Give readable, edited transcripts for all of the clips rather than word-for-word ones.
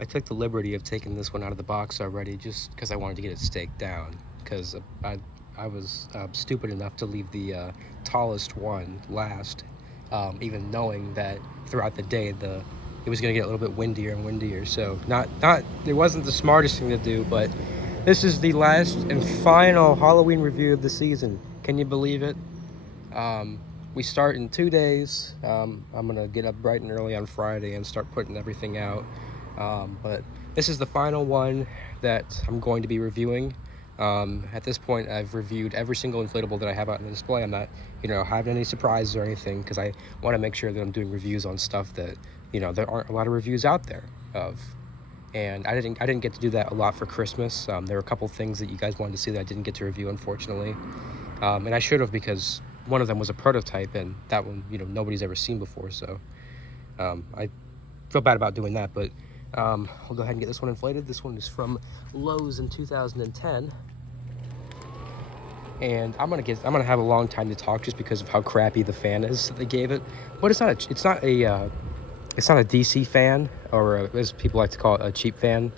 I took the liberty of taking this one out of the box already just because I wanted to get it staked down, because I was stupid enough to leave the tallest one last, even knowing that throughout the day it was going to get a little bit windier and windier. So not it wasn't the smartest thing to do, but this is the last and final Halloween review of the season. Can you believe it? We start in 2 days. I'm gonna get up bright and early on Friday and start putting everything out. But this is the final one that I'm going to be reviewing. At this point, I've reviewed every single inflatable that I have out on the display. I'm not, having any surprises or anything, because I want to make sure that I'm doing reviews on stuff that, there aren't a lot of reviews out there of. And I didn't get to do that a lot for Christmas. There were a couple things that you guys wanted to see that I didn't get to review, unfortunately. And I should have, because one of them was a prototype, and that one, nobody's ever seen before. So I feel bad about doing that, but we'll go ahead and get this one inflated. This one is from Lowe's in 2010. And I'm gonna have a long time to talk just because of how crappy the fan is that they gave it. But it's not a DC fan, or as people like to call it, a cheap fan.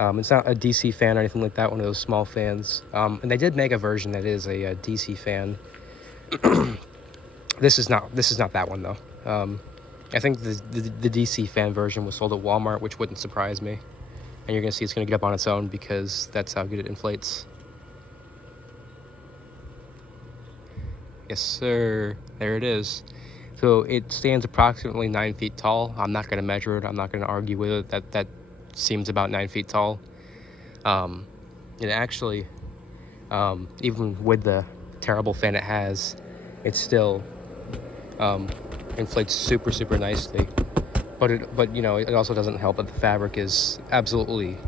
It's not a DC fan or anything like that, one of those small fans. And they did make a version that is a DC fan. This is not that one though. I think the DC fan version was sold at Walmart, which wouldn't surprise me. And you're gonna see it's gonna get up on its own because that's how good it inflates. Yes, sir. There it is. So it stands approximately 9 feet tall. I'm not going to measure it. I'm not going to argue with it. That seems about 9 feet tall. It actually, even with the terrible fan it has, it still inflates super, super nicely. But it also doesn't help that the fabric is absolutely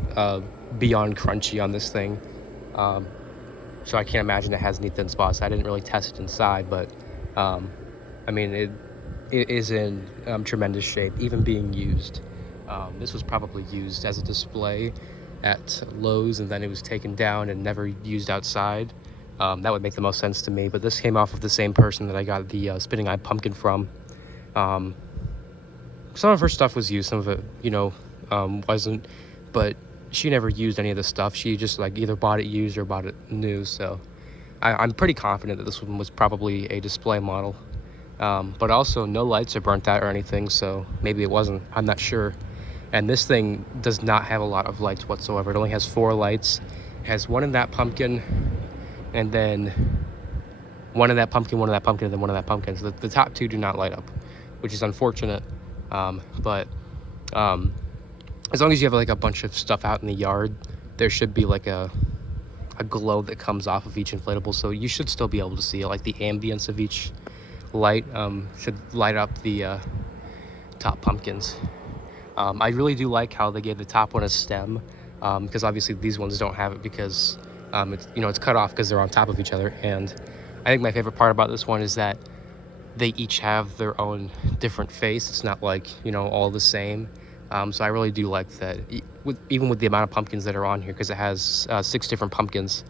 beyond crunchy on this thing. So I can't imagine it has any thin spots. I didn't really test it inside, but it is in tremendous shape, even being used. This was probably used as a display at Lowe's, and then it was taken down and never used outside. That would make the most sense to me, but this came off of the same person that I got the Spinning Eye Pumpkin from. Some of her stuff was used, some of it, wasn't, but she never used any of the stuff. She just either bought it used or bought it new. So I'm pretty confident that this one was probably a display model. But also no lights are burnt out or anything, so maybe it wasn't. I'm not sure. And this thing does not have a lot of lights whatsoever. It only has 4 lights. It has one in that pumpkin, and then one in that pumpkin, one in that pumpkin, and then one in that pumpkin. So the top 2 do not light up, which is unfortunate. But as long as you have a bunch of stuff out in the yard, there should be a glow that comes off of each inflatable, so you should still be able to see it. The ambience of each light should light up the top pumpkins. I really do like how they gave the top one a stem, because obviously these ones don't have it because it's cut off because they're on top of each other. And I think my favorite part about this one is that they each have their own different face. It's not all the same. So I really do like that, even with the amount of pumpkins that are on here, because it has 6 different pumpkins.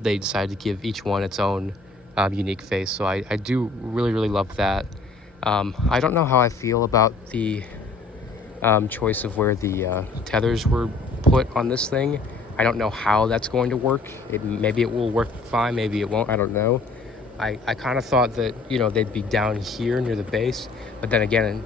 They decided to give each one its own unique face. So I do really, really love that. I don't know how I feel about the choice of where the tethers were put on this thing. I don't know how that's going to work. Maybe it will work fine, maybe it won't, I don't know. I kind of thought that they'd be down here near the base, but then again,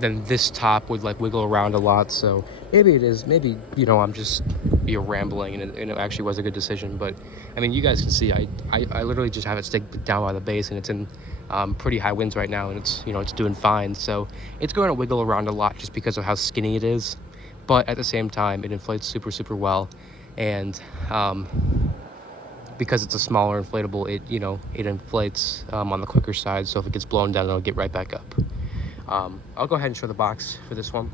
then this top would wiggle around a lot. So maybe it is, maybe I'm just rambling, and it actually was a good decision. But you guys can see I literally just have it stick down by the base, and it's in pretty high winds right now, and it's doing fine. So it's going to wiggle around a lot just because of how skinny it is, but at the same time it inflates super, super well. And because it's a smaller inflatable, it inflates on the quicker side, so if it gets blown down, it'll get right back up. I'll go ahead and show the box for this one.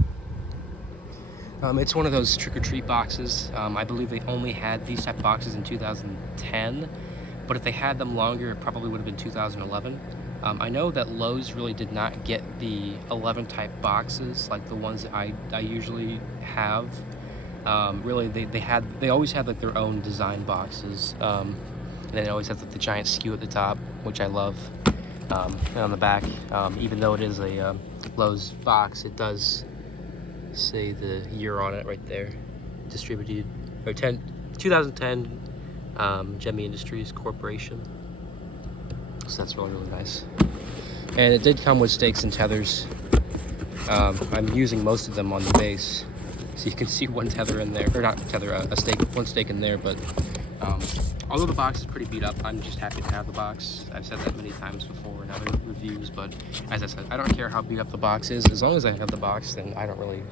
It's one of those trick-or-treat boxes. I believe they only had these type of boxes in 2010, but if they had them longer, it probably would have been 2011. I know that Lowe's really did not get the 11 type boxes like the ones that I usually have. Really, they always had their own design boxes, and then they always have the giant skew at the top, which I love. And on the back, even though it is a Lowe's box, it does say the year on it right there. Distributed, or 2010, Gemmy Industries Corporation. So that's really, really nice. And it did come with stakes and tethers. I'm using most of them on the base, so you can see one tether in there, or not tether, a stake, one stake in there. But although the box is pretty beat up, I'm just happy to have the box. I've said that many times before in other reviews, but as I said, I don't care how beat up the box is. As long as I have the box, then I don't really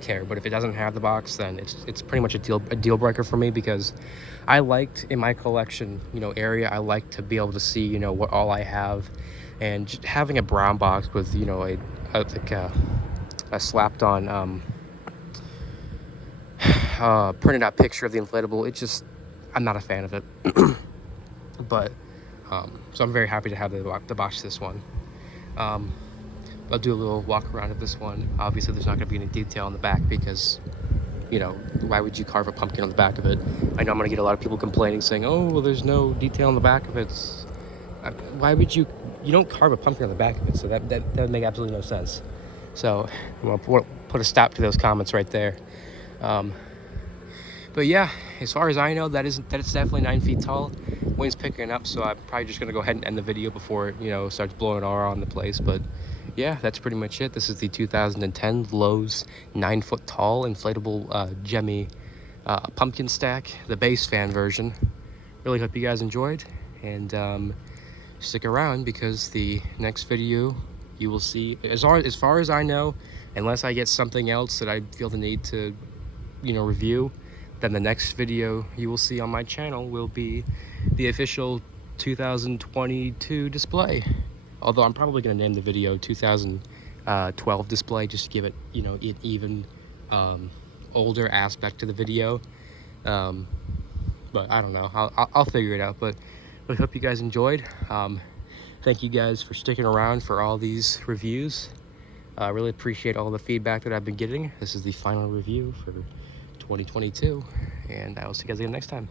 care. But if it doesn't have the box, then it's pretty much a deal breaker for me, because I liked in my collection, you know, area, I like to be able to see, you know, what all I have. And just having a brown box with, you know, a slapped on printed out picture of the inflatable, it just, I'm not a fan of it. But so I'm very happy to have the box this one. I'll do a little walk around of this one. Obviously there's not going to be any detail on the back, because, you know, why would you carve a pumpkin on the back of it? I know I'm going to get a lot of people complaining, saying, oh, well, there's no detail on the back of it. Why would you don't carve a pumpkin on the back of it, so that would make absolutely no sense. So I'm going to put a stop to those comments right there. But yeah, as far as I know, that it's definitely 9 feet tall. Wind's picking up, so I'm probably just going to go ahead and end the video before it, you know, starts blowing all around the place. But yeah, that's pretty much it. This is the 2010 Lowe's 9 foot tall inflatable Gemmy pumpkin stack, the base fan version. Really hope you guys enjoyed, and stick around, because the next video you will see, as far as I know, unless I get something else that I feel the need to, you know, review, then the next video you will see on my channel will be the official 2022 display. Although I'm probably going to name the video 2012 display, just to give it, you know, an even older aspect to the video. But I don't know, I'll figure it out. But I hope you guys enjoyed. Thank you guys for sticking around for all these reviews. I really appreciate all the feedback that I've been getting. This is the final review for 2022, and I will see you guys again next time.